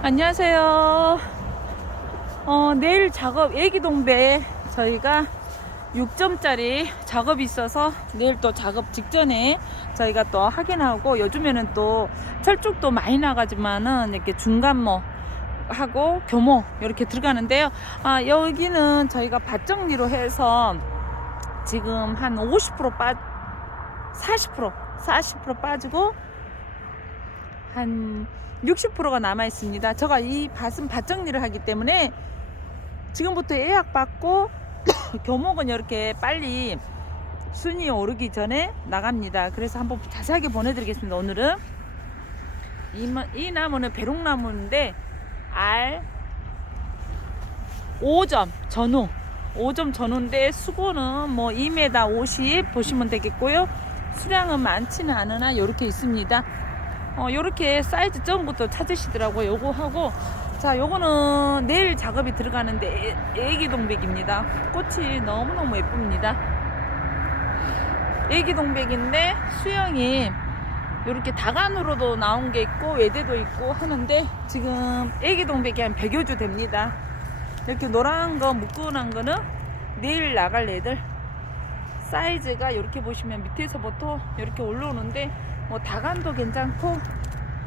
안녕하세요. 어, 내일 작업, 애기 동배에 저희가 6점짜리 작업이 있어서 내일 또 작업 직전에 저희가 또 확인하고 요즘에는 또 철쭉도 많이 나가지만은 이렇게 중간모 하고 교모 이렇게 들어가는데요. 아, 여기는 저희가 밭 정리로 해서 지금 한 50% 빠, 40% 40% 빠지고 한 60%가 남아 있습니다. 제가 이 밭은 밭 정리를 하기 때문에 지금부터 예약 받고 교목은 이렇게 빨리 순위 오르기 전에 나갑니다. 그래서 한번 자세하게 보내드리겠습니다. 오늘은 이, 마- 이 나무는 배롱나무인데 알 5점 전후 5점 전후인데 수고는 뭐 2m 50 보시면 되겠고요. 수량은 많지는 않으나 이렇게 있습니다. 어, 요렇게 사이즈 점부터 찾으시더라고요. 요거 하고 자, 요거는 내일 작업이 들어가는데 애, 애기 동백입니다. 꽃이 너무너무 예쁩니다. 애기 동백인데 수영이 요렇게 다간으로도 나온 게 있고 외대도 있고 하는데 지금 애기 동백이 한 100여 주 됩니다. 이렇게 노란 거 묶어놓은 거는 내일 나갈 애들 사이즈가 이렇게 보시면 밑에서부터 이렇게 올라오는데 뭐 다간도 괜찮고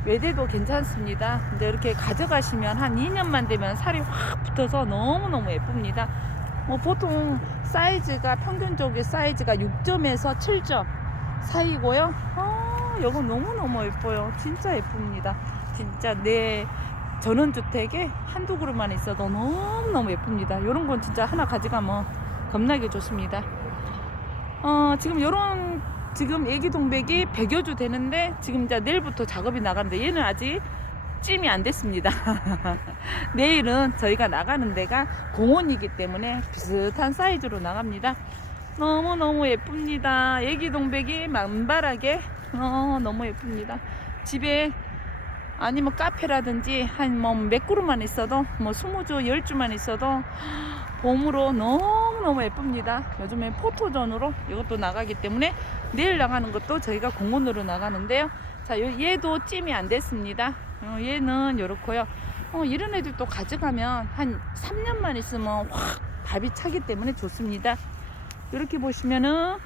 외대도 괜찮습니다. 근데 이렇게 가져가시면 한 2년만 되면 살이 확 붙어서 너무너무 예쁩니다. 뭐 보통 사이즈가 평균적인 사이즈가 6점에서 7점 사이고요. 아, 이거 너무너무 예뻐요. 진짜 예쁩니다. 진짜 내 전원주택에 한두 그루만 있어도 너무너무 예쁩니다. 이런 건 진짜 하나 가져가면 겁나게 좋습니다. 어, 지금 요런 지금 애기 동백이 100여 주 되는데 지금 이제 내일부터 작업이 나가는데 얘는 아직 찜이 안 됐습니다. 내일은 저희가 나가는 데가 공원이기 때문에 비슷한 사이즈로 나갑니다. 너무너무 예쁩니다. 애기 동백이 만발하게 어, 너무 예쁩니다. 집에 아니면 카페라든지 한 뭐 몇 그루만 있어도 뭐 20주, 10주만 있어도 봄으로 너무너무 예쁩니다. 요즘에 포토존으로 이것도 나가기 때문에 내일 나가는 것도 저희가 공원으로 나가는데요. 자, 요- 얘도 찜이 안 됐습니다. 어, 얘는 요렇고요. 어, 이런 애들도 가져가면 한 3년만 있으면 확 밥이 차기 때문에 좋습니다. 이렇게 보시면은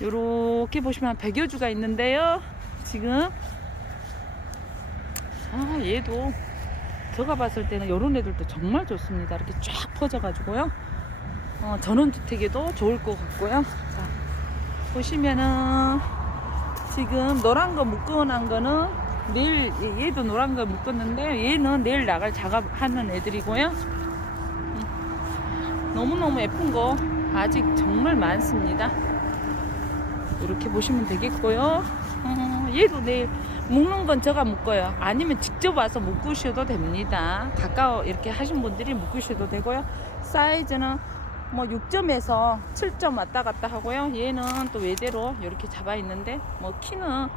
요렇게 보시면 100여 주가 있는데요. 지금 아, 얘도 제가 봤을 때는 이런 애들도 정말 좋습니다. 이렇게 쫙 퍼져가지고요. 어, 전원주택에도 좋을 것 같고요. 자, 보시면은 지금 노란 거 묶어놓은 거는 내일 얘- 얘도 노란 거 묶었는데 얘는 내일 나갈 작업하는 애들이고요. 음, 너무너무 예쁜 거 아직 정말 많습니다. 이렇게 보시면 되겠고요. 어, 얘도 내일 묶는 건 제가 묶어요. 아니면 직접 와서 묶으셔도 됩니다. 가까워 이렇게 하신 분들이 묶으셔도 되고요. 사이즈는 뭐 6점에서 7점 왔다 갔다 하고요. 얘는 또 외대로 이렇게 잡아 있는데 뭐 키는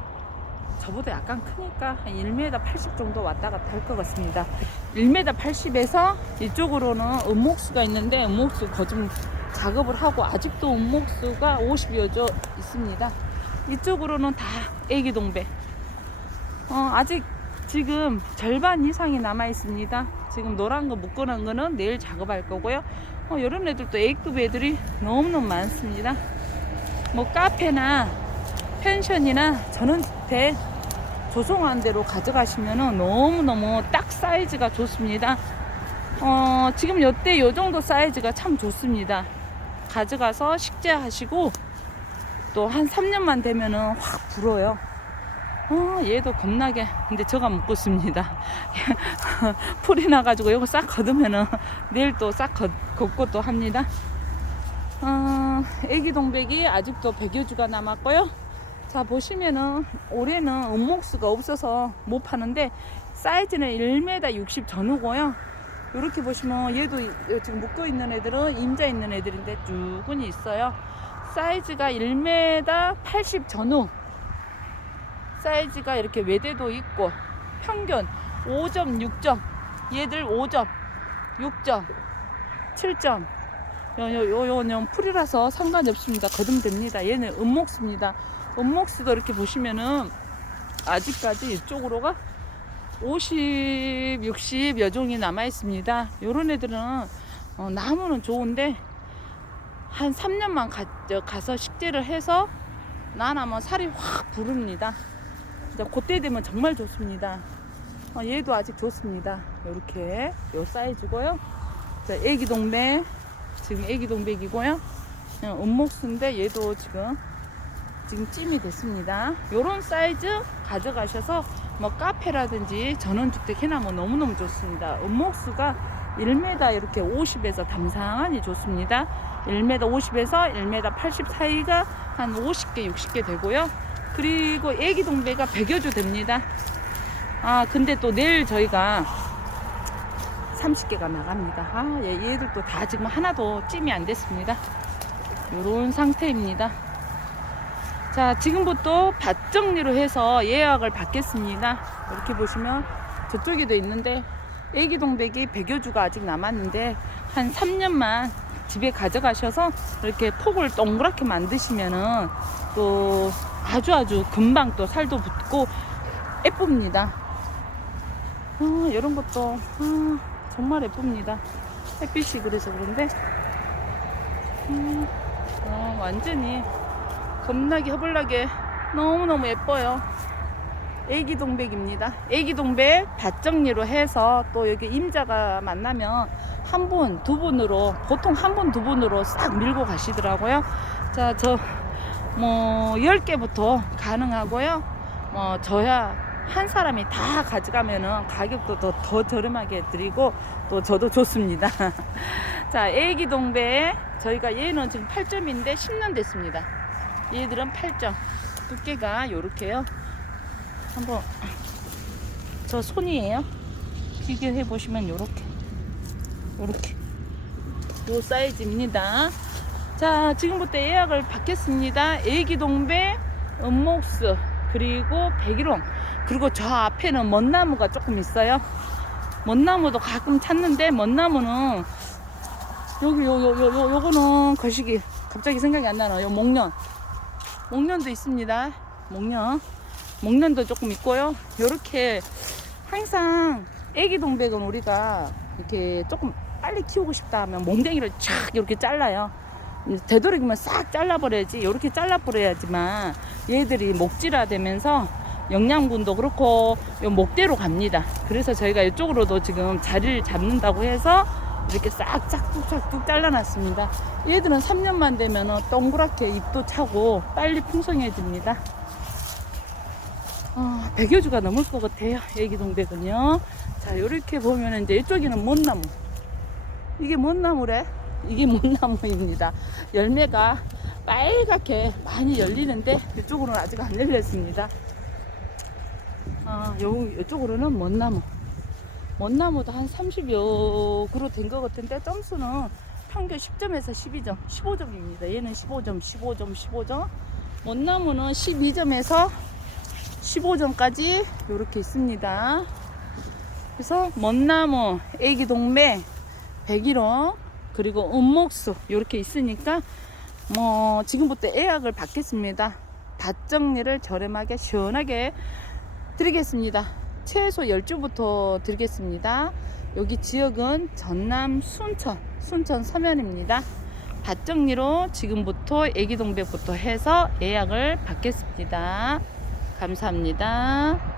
저보다 약간 크니까 한 1m 80 정도 왔다 갔다 할 것 같습니다. 1m 80에서 이쪽으로는 은목수가 있는데 은목수 거좀 작업을 하고 아직도 은목수가 50여 조 있습니다. 이쪽으로는 다 애기 동배. 어, 아직 지금 절반 이상이 남아 있습니다. 지금 노란 거 묶어놓은 거는 내일 작업할 거고요. 어, 이런 애들도 A급 애들이 너무너무 많습니다. 뭐 카페나 펜션이나 전원주택 조성한 대로 가져가시면 너무너무 딱 사이즈가 좋습니다. 어, 지금 요때 요 정도 사이즈가 참 좋습니다. 가져가서 식재하시고 또 한 3년만 되면은 확 불어요. 어, 얘도 겁나게. 근데 저가 묶었습니다. 풀이 나가지고 이거 싹 걷으면은 내일 또 싹 걷고 또 합니다. 어, 애기 동백이 아직도 100여 주가 남았고요. 자, 보시면은 올해는 은목수가 없어서 못 파는데 사이즈는 1m 60 전후고요. 이렇게 보시면 얘도 이- 지금 묶어 있는 애들은 임자 있는 애들인데 쭈근이 있어요. 사이즈가 1m 80 전후. 사이즈가 이렇게 외대도 있고 평균 5점, 6점. 얘들 5점, 6점, 7점. 요, 요, 요, 요, 요 풀이라서 상관이 없습니다. 거듭됩니다. 얘는 은목수입니다. 은목수도 이렇게 보시면은 아직까지 이쪽으로가 50, 60 여 종이 남아 있습니다. 요런 애들은 어, 나무는 좋은데 한 3년만 가, 저, 가서 식재를 해서 나나면 살이 확 부릅니다. 이제 그때 되면 정말 좋습니다. 어, 얘도 아직 좋습니다. 요렇게 요 사이즈고요. 자, 애기 동백 지금 애기 동백이고요. 어, 은목수인데 얘도 지금 지금 찜이 됐습니다. 요런 사이즈 가져가셔서 뭐 카페라든지 전원주택 해놔면 너무너무 좋습니다. 은목수가 1m 이렇게 50에서 담상하니 좋습니다. 1m 50에서 1m 80 사이가 한 50개, 60개 되고요. 그리고 애기 동배가 100여 주 됩니다. 아, 근데 또 내일 저희가 30개가 나갑니다. 아, 얘, 얘들도 다 지금 하나도 찜이 안 됐습니다. 요런 상태입니다. 자, 지금부터 밭 정리로 해서 예약을 받겠습니다. 이렇게 보시면 저쪽에도 있는데 애기 동백이 100여 주가 아직 남았는데 한 3년만 집에 가져가셔서 이렇게 폭을 동그랗게 만드시면은 또 아주 아주 금방 또 살도 붙고 예쁩니다. 아, 이런 것도 아, 정말 예쁩니다. 햇빛이 그래서 그런데 음, 어, 완전히 겁나게 허블나게 너무너무 예뻐요. 애기 동백입니다. 애기 동백 밭 정리로 해서 또 여기 임자가 만나면 한 분, 두 분으로 보통 한 분, 두 분으로 싹 밀고 가시더라고요. 자, 저 뭐 10개부터 가능하고요. 뭐 저야 한 사람이 다 가져가면은 가격도 더, 더 저렴하게 드리고 또 저도 좋습니다. 자, 애기 동백 저희가 얘는 지금 8점인데 10년 됐습니다. 얘들은 8점. 두께가 요렇게요. 한번 저 손이에요. 비교해 보시면 요렇게 요렇게 요 사이즈입니다. 자, 지금부터 예약을 받겠습니다. 애기 동배, 은목수, 그리고 백일홍, 그리고 저 앞에는 먼나무가 조금 있어요. 먼나무도 가끔 찾는데 먼나무는 여기 요요 요 요 요거는 거시기 갑자기 생각이 안 나요. 요 목련. 목련도 있습니다. 목련. 목련도 조금 있고요. 요렇게 항상 애기 동백은 우리가 이렇게 조금 빨리 키우고 싶다 하면 몽댕이를 촥 이렇게 잘라요. 되도록이면 싹 잘라버려야지. 이렇게 잘라버려야지만 얘들이 목질화 되면서 영양분도 그렇고 요 목대로 갑니다. 그래서 저희가 이쪽으로도 지금 자리를 잡는다고 해서 이렇게 싹싹 뚝싹뚝 잘라놨습니다. 얘들은 3년만 되면 동그랗게 잎도 차고 빨리 풍성해집니다. 어, 100여 주가 넘을 것 같아요. 애기 동백은요. 자, 이렇게 보면 이제 이쪽에는 못나무. 이게 못나무래? 이게 못나무입니다. 열매가 빨갛게 많이 열리는데 이쪽으로는 아직 안 열렸습니다. 아, 요, 이쪽으로는 못나무. 못나무도 한 30여 그로 된것 같은데 점수는 평균 10점에서 12점, 15점입니다. 얘는 15점, 15점, 15점. 못나무는 12점에서 15점까지 이렇게 있습니다. 그래서 먼나무, 애기 동맥, 백일홍, 그리고 은목수 이렇게 있으니까 뭐 지금부터 예약을 받겠습니다. 밭 정리를 저렴하게 시원하게 드리겠습니다. 최소 10주부터 드리겠습니다. 여기 지역은 전남 순천, 순천 서면입니다. 밭 정리로 지금부터 애기 동백부터 해서 예약을 받겠습니다. 감사합니다.